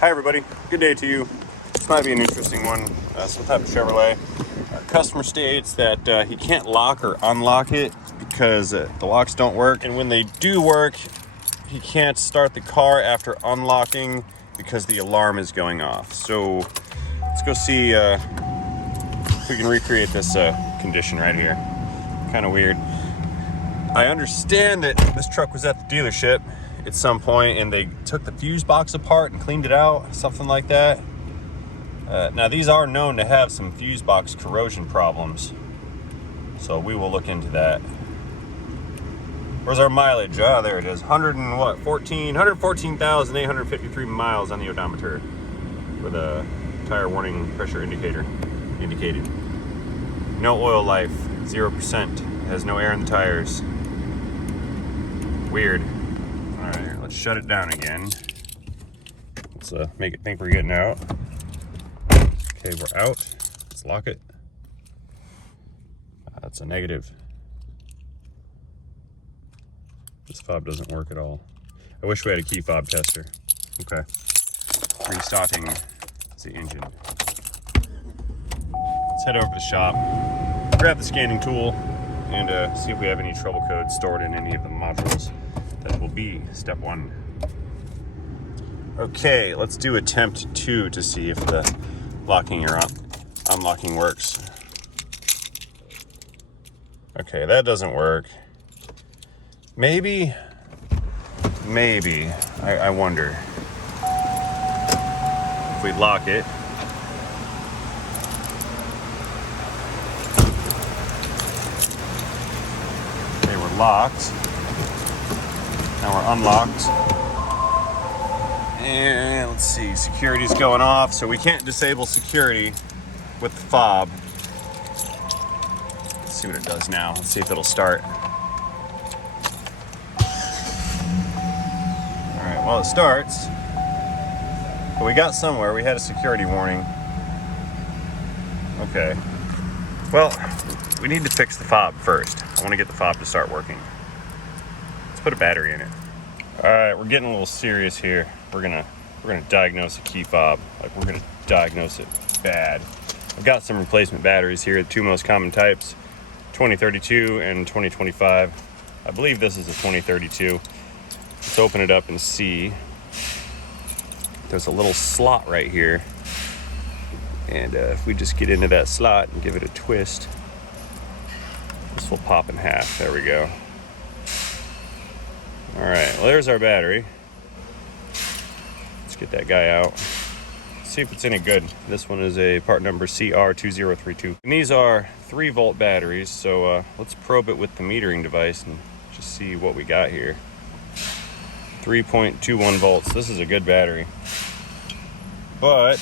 Hi everybody, good day to you. This might be an interesting one, some type of Chevrolet. Customer states that he can't lock or unlock it because the locks don't work, and when they do work, he can't start the car after unlocking because the alarm is going off. So let's go see if we can recreate this condition right here. Kind of weird. I understand that this truck was at the dealership at some point and they took the fuse box apart and cleaned it out, something like that. Now these are known to have some fuse box corrosion problems, so we will look into that. Where's our mileage? Ah, there it is. 114,853 miles on the odometer with a tire warning pressure indicator indicated. No oil life, 0%. Has no air in the tires. Weird. All right, let's shut it down again. Let's make it think we're getting out. Okay, we're out. Let's lock it. That's a negative. This fob doesn't work at all. I wish we had a key fob tester. Okay. Restarting the engine. Let's head over to the shop, grab the scanning tool, and see if we have any trouble codes stored in any of the modules. That will be step one. Okay, let's do attempt 2 to see if the locking or unlocking works. Okay, that doesn't work. Maybe, I wonder if we lock it. Okay, we're locked. Now we're unlocked. And let's see, security's going off, so we can't disable security with the fob. Let's see what it does now. Let's see if it'll start. All right, well, it starts. But we got somewhere. We had a security warning. Okay. Well, we need to fix the fob first. I want to get the fob to start working. Let's put a battery in it. All right, we're getting a little serious here. We're gonna diagnose a key fob. Like, we're gonna diagnose it bad. I've got some replacement batteries here, the two most common types, 2032 and 2025. I believe this is a 2032. Let's open it up and see. There's a little slot right here. And if we just get into that slot and give it a twist, this will pop in half. There we go. All right, well, there's our battery. Let's get that guy out. See if it's any good. This one is a part number CR2032. And these are 3-volt batteries, so let's probe it with the metering device and just see what we got here. 3.21 volts. This is a good battery. But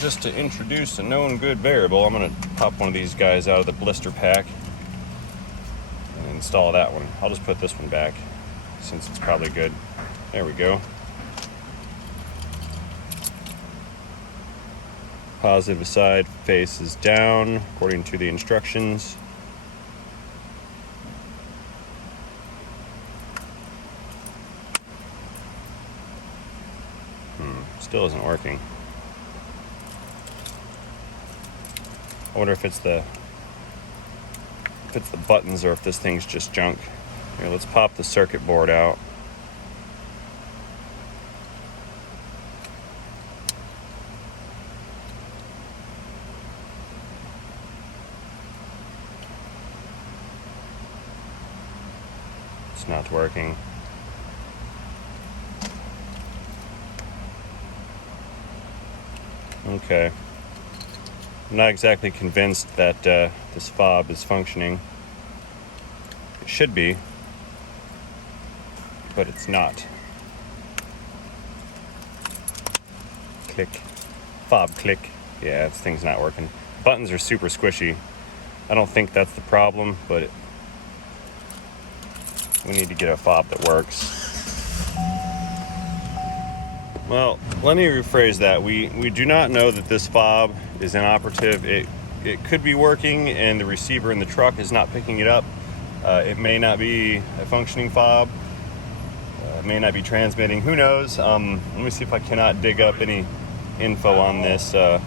just to introduce a known good variable, I'm gonna pop one of these guys out of the blister pack and install that one. I'll just put this one back since it's probably good. There we go. Positive side faces down according to the instructions. Still isn't working. I wonder if it's the buttons or if this thing's just junk. Here, let's pop the circuit board out. It's not working. Okay. I'm not exactly convinced that this fob is functioning. It should be, but it's not. Click. Fob click. Yeah, this thing's not working. Buttons are super squishy. I don't think that's the problem, but we need to get a fob that works. Well, let me rephrase that. We do not know that this fob is inoperative. It could be working and the receiver in the truck is not picking it up. It may not be a functioning fob. may not be transmitting. Who knows? Let me see if I cannot dig up any info on this out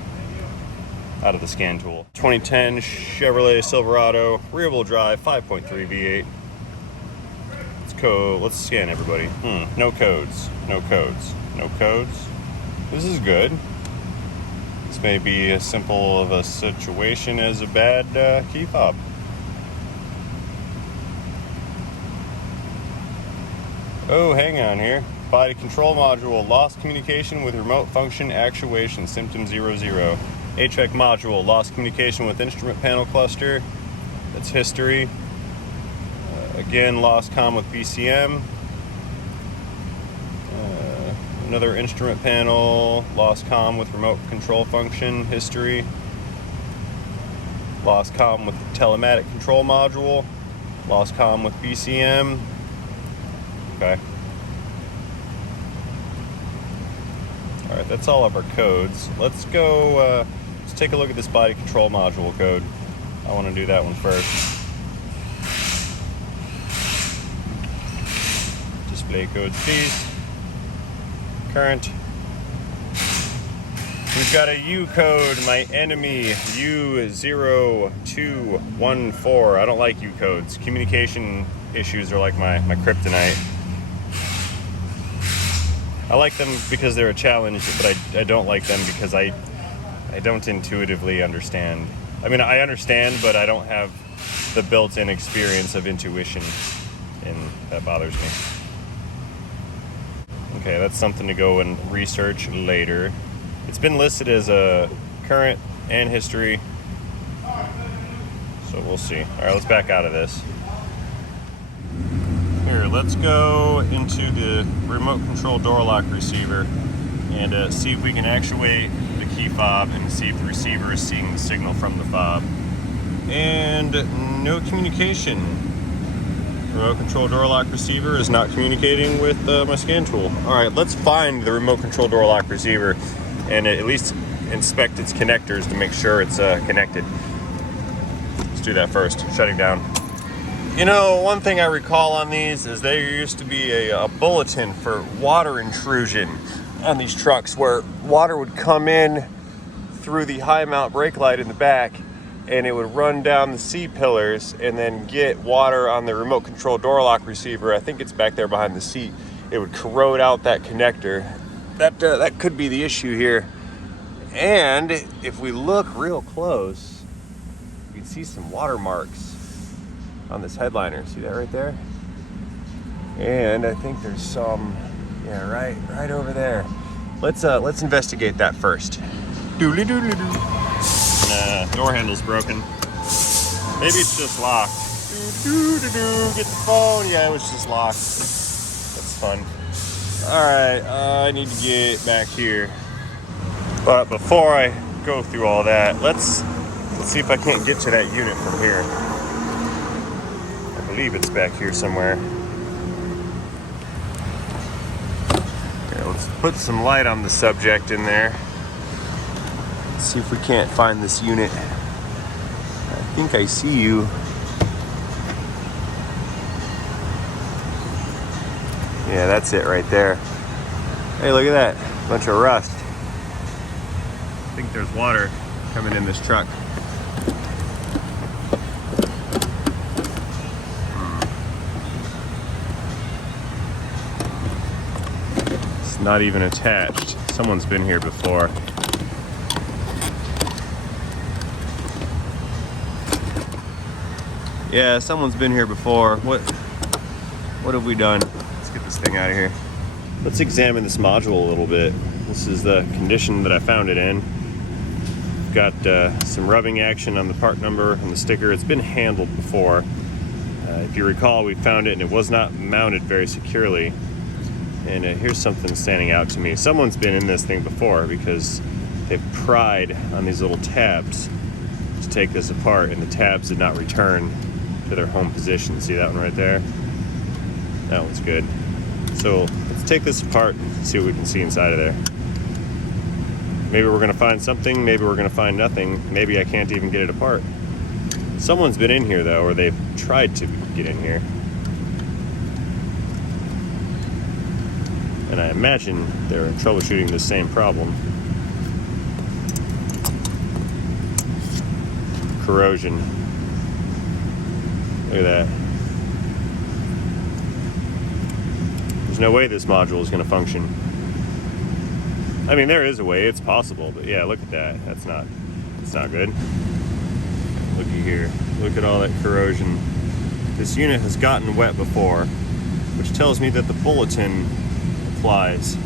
of the scan tool. 2010 Chevrolet Silverado, rear-wheel drive, 5.3 V8. Let's scan everybody. No codes. No codes. No codes. This is good. This may be as simple of a situation as a bad key fob. Oh, hang on here. Body control module, lost communication with remote function actuation, symptom 00. HVAC module, lost communication with instrument panel cluster. That's history. Again, lost comm with BCM. Another instrument panel, lost comm with remote control function, history. Lost comm with the telematic control module. Lost comm with BCM. Okay. All right, that's all of our codes. Let's go, let's take a look at this body control module code. I want to do that one first. Display codes, please. Current. We've got a U code, my enemy, U0214. I don't like U codes. Communication issues are like my kryptonite. I like them because they're a challenge, but I don't like them because I don't intuitively understand. I mean, I understand, but I don't have the built-in experience of intuition, and that bothers me. Okay, that's something to go and research later. It's been listed as a current and history, so we'll see. All right, let's back out of this. Here, let's go into the remote control door lock receiver and see if we can actuate the key fob and see if the receiver is seeing the signal from the fob. And no communication. Remote control door lock receiver is not communicating with my scan tool. All right, let's find the remote control door lock receiver and at least inspect its connectors to make sure it's connected. Let's do that first. Shutting down. You know, one thing I recall on these is there used to be a bulletin for water intrusion on these trucks where water would come in through the high mount brake light in the back and it would run down the C-pillars and then get water on the remote control door lock receiver. I think it's back there behind the seat. It would corrode out that connector. That could be the issue here. And if we look real close, you can see some water marks on this headliner. See that right there? And I think there's some, yeah, right over there. Let's investigate that first. Doodly doodly doo. Door handle's broken. Maybe it's just locked. Get the phone. Yeah, it was just locked. That's fun. All right, I need to get back here. But before I go through all that, let's see if I can't get to that unit from here. I believe it's back here somewhere. Okay, let's put some light on the subject in there. See if we can't find this unit. I think I see you. Yeah, that's it right there. Hey, look at that. Bunch of rust. I think there's water coming in this truck. It's not even attached. Someone's been here before. Yeah, someone's been here before. What have we done? Let's get this thing out of here. Let's examine this module a little bit. This is the condition that I found it in. We've got some rubbing action on the part number and the sticker. It's been handled before. If you recall, we found it and it was not mounted very securely. And here's something standing out to me. Someone's been in this thing before because they've pried on these little tabs to take this apart, and the tabs did not return to their home position. See that one right there? That one's good. So let's take this apart and see what we can see inside of there. Maybe we're gonna find something, maybe we're gonna find nothing, maybe I can't even get it apart. Someone's been in here though, or they've tried to get in here. And I imagine they're troubleshooting the same problem. Corrosion. Look at that. There's no way this module is going to function. I mean, there is a way, it's possible, but yeah, look at that. It's not good. Looky here. Look at all that corrosion. This unit has gotten wet before, which tells me that the bulletin applies.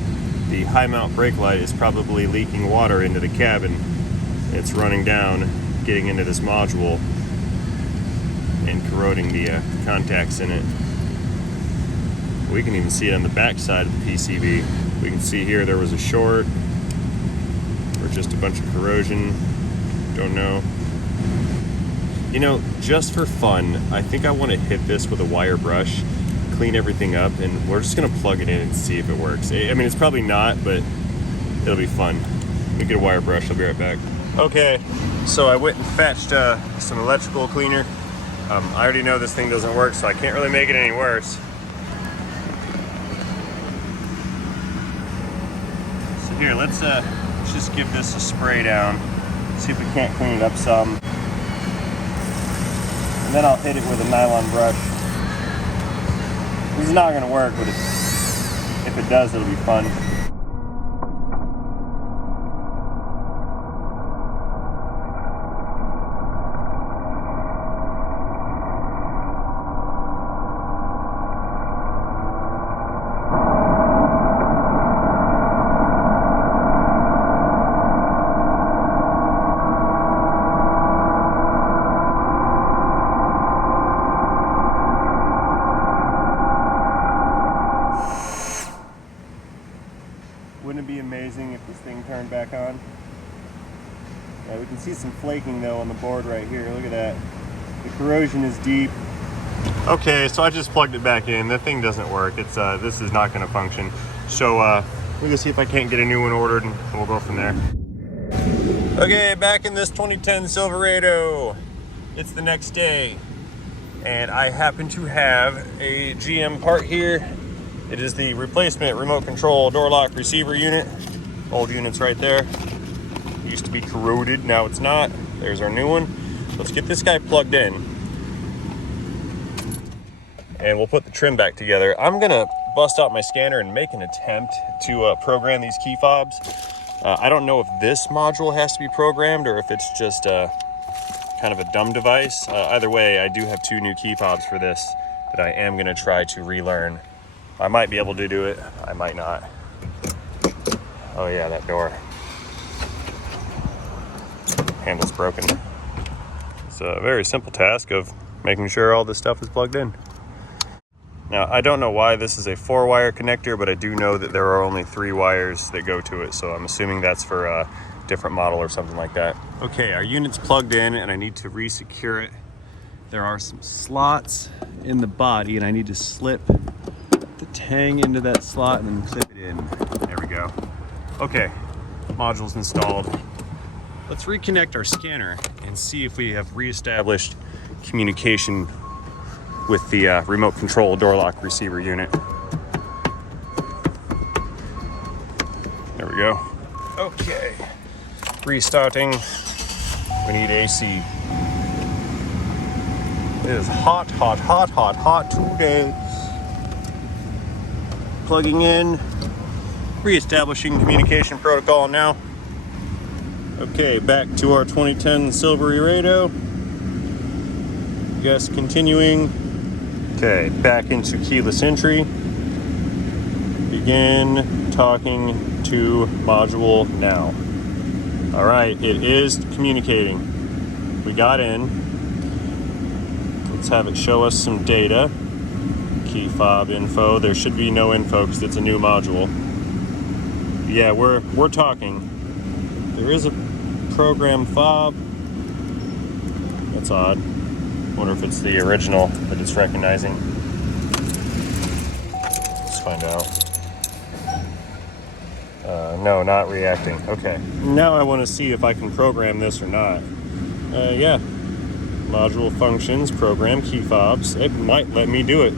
The high mount brake light is probably leaking water into the cabin. It's running down, getting into this module, and corroding the contacts in it. We can even see it on the back side of the PCB. We can see here there was a short, or just a bunch of corrosion. Don't know. You know, just for fun, I think I want to hit this with a wire brush, clean everything up, and we're just going to plug it in and see if it works. I mean, it's probably not, but it'll be fun. Let me get a wire brush. I'll be right back. Okay, so I went and fetched some electrical cleaner. I already know this thing doesn't work, so I can't really make it any worse. So here, let's just give this a spray down, see if we can't clean it up some. And then I'll hit it with a nylon brush. This is not gonna work, but if it does, it'll be fun. Wouldn't it be amazing if this thing turned back on? Yeah, we can see some flaking though on the board right here. Look at that. The corrosion is deep. Okay, so I just plugged it back in. The thing doesn't work. It's this is not going to function. So we're gonna see if I can't get a new one ordered, and we'll go from there. Okay, back in this 2010 Silverado. It's the next day, and I happen to have a GM part here. It is the replacement remote control door lock receiver unit. Old unit's right there. It used to be corroded, now it's not. There's our new one. Let's get this guy plugged in, and we'll put the trim back together. I'm gonna bust out my scanner and make an attempt to program these key fobs. I don't know if this module has to be programmed or if it's just kind of a dumb device. Either way, I do have 2 new key fobs for this that I am gonna try to relearn. I might be able to do it, I might not. Oh yeah, that door. Handle's broken. It's a very simple task of making sure all this stuff is plugged in. Now, I don't know why this is a 4-wire connector, but I do know that there are only 3 wires that go to it, so I'm assuming that's for a different model or something like that. Okay, our unit's plugged in, and I need to re-secure it. There are some slots in the body, and I need to slip the tang into that slot and then clip it in. There we go. Okay, module's installed. Let's reconnect our scanner and see if we have reestablished communication with the remote control door lock receiver unit. There we go. Okay, restarting. We need AC. It is hot, hot, hot, hot, hot today. Plugging in, reestablishing communication protocol now. Okay, back to our 2010 Silverado. Yes, continuing. Okay, back into keyless entry. Begin talking to module now. All right, it is communicating. We got in. Let's have it show us some data. Key fob info. There should be no info because it's a new module. Yeah, we're talking. There is a program fob. That's odd. Wonder if it's the original that it's recognizing. Let's find out. No, not reacting. Okay. Now I want to see if I can program this or not. Yeah. Module functions, program key fobs. It might let me do it.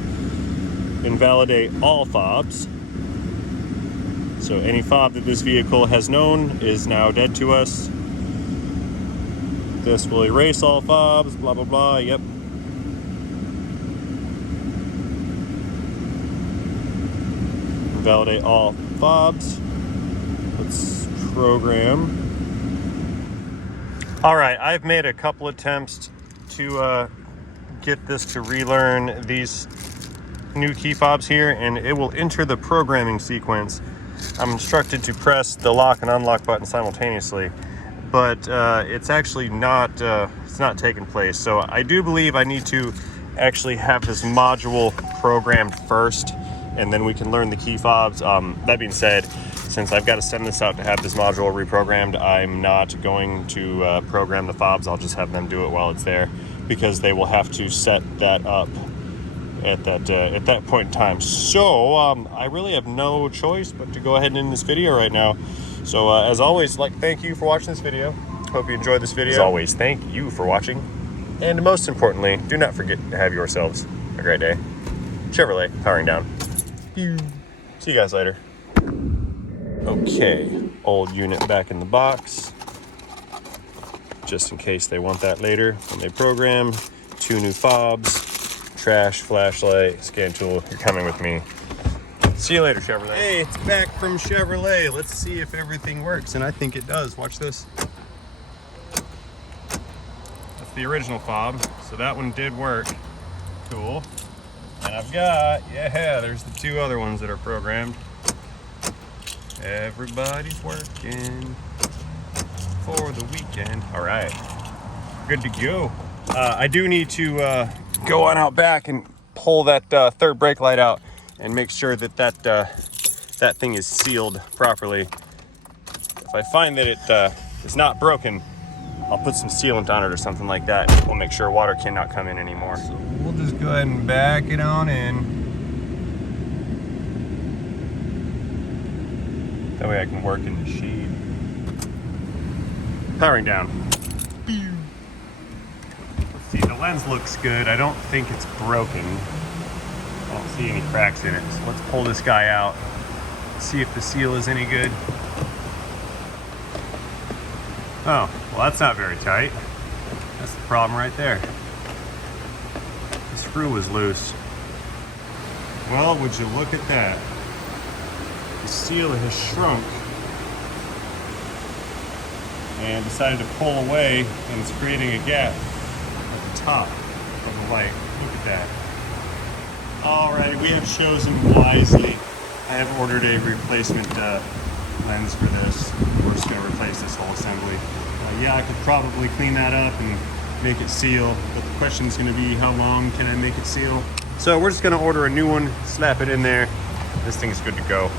Invalidate all fobs. So any fob that this vehicle has known is now dead to us. This will erase all fobs, blah, blah, blah, yep. Validate all fobs. Let's program. All right, I've made a couple attempts to get this to relearn these new key fobs here, and it will enter the programming sequence. I'm instructed to press the lock and unlock button simultaneously, but it's actually not, it's not taking place. So I do believe I need to actually have this module programmed first, and then we can learn the key fobs. That being said, since I've got to send this out to have this module reprogrammed, I'm not going to program the fobs. I'll just have them do it while it's there, because they will have to set that up at that point in time. So I really have no choice but to go ahead and end this video right now. So as always, thank you for watching this video. Hope you enjoyed this video. As always, thank you for watching, and most importantly, do not forget to have yourselves a great day. Chevrolet, powering down. See you guys later. Okay, old unit back in the box, just in case they want that later when they program. 2 new fobs, trash, flashlight, scan tool. You're coming with me. See you later, Chevrolet. Hey, it's back from Chevrolet. Let's see if everything works, and I think it does. Watch this. That's the original fob, so that one did work. Cool. And I've got, yeah, there's the 2 other ones that are programmed. Everybody's working for the weekend. All right, good to go. I do need to go on out back and pull that third brake light out and make sure that that thing is sealed properly. If I find that it is not broken, I'll put some sealant on it or something like that. We'll make sure water cannot come in anymore. So we'll just go ahead and back it on in. That way I can work in the shade. Powering down. Let's see, the lens looks good. I don't think it's broken. I don't see any cracks in it. So let's pull this guy out. See if the seal is any good. Oh, well, that's not very tight. That's the problem right there. The screw was loose. Well, would you look at that? The seal has shrunk and decided to pull away, and it's creating a gap at the top of the light. Look at that. Alrighty, we have chosen wisely. I have ordered a replacement lens for this. We're just going to replace this whole assembly. Yeah, I could probably clean that up and make it seal, but the question is going to be, how long can I make it seal? So we're just going to order a new one, slap it in there. This thing's good to go.